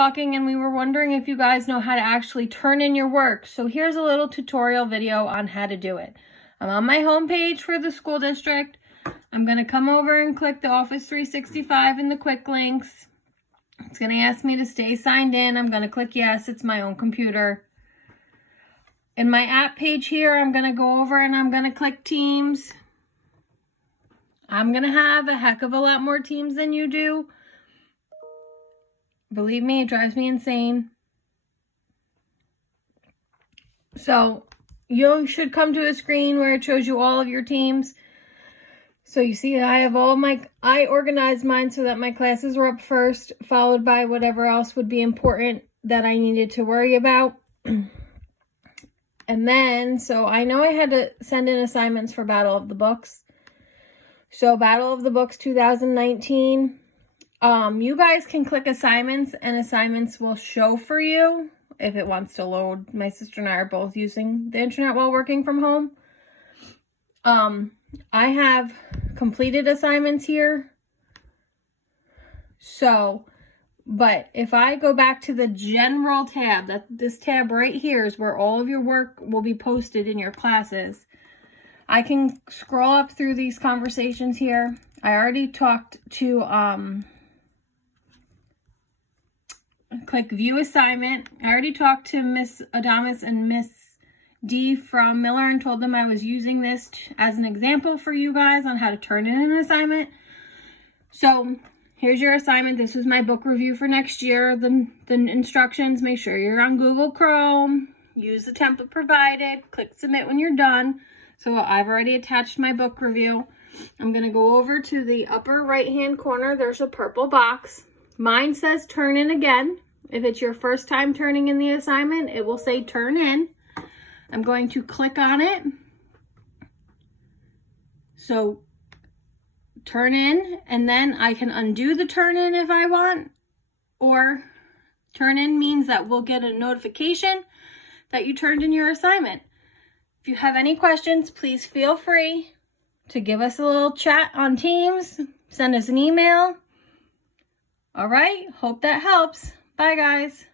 talking and we were wondering if you guys know how to actually turn in your work. So here's a little tutorial video on how to do it. I'm on my home page for the school district. I'm going to come over and click the Office 365 in the quick links. It's going to ask me to stay signed in. I'm going to click yes, it's my own computer. In my app page here, I'm going to go over and I'm going to click Teams. I'm going to have a heck of a lot more Teams than you do. Believe me, it drives me insane. So you should come to a screen where it shows you all of your teams. So you see I have I organized mine so that my classes were up first, followed by whatever else would be important that I needed to worry about. And then, so I know I had to send in assignments for Battle of the Books. So Battle of the Books 2019. You guys can click assignments and assignments will show for you if it wants to load. My sister and I are both using the internet while working from home. I have completed assignments here. So, but if I go back to the general tab, this tab right here is where all of your work will be posted in your classes. I can scroll up through these conversations here. I already talked to, click view assignment. I already talked to Miss Adamus and Miss D from Miller and told them I was using this as an example for you guys on how to turn in an assignment. So here's your assignment. This is my book review for next year. The instructions, make sure you're on Google Chrome. Use the template provided. Click submit when you're done. So I've already attached my book review. I'm going to go over to the upper right-hand corner. There's a purple box. Mine says turn in again. If it's your first time turning in the assignment, it will say turn in. I'm going to click on it. So turn in, and then I can undo the turn in if I want, or turn in means that we'll get a notification that you turned in your assignment. If you have any questions, please feel free to give us a little chat on Teams, send us an email. All right, hope that helps. Bye, guys.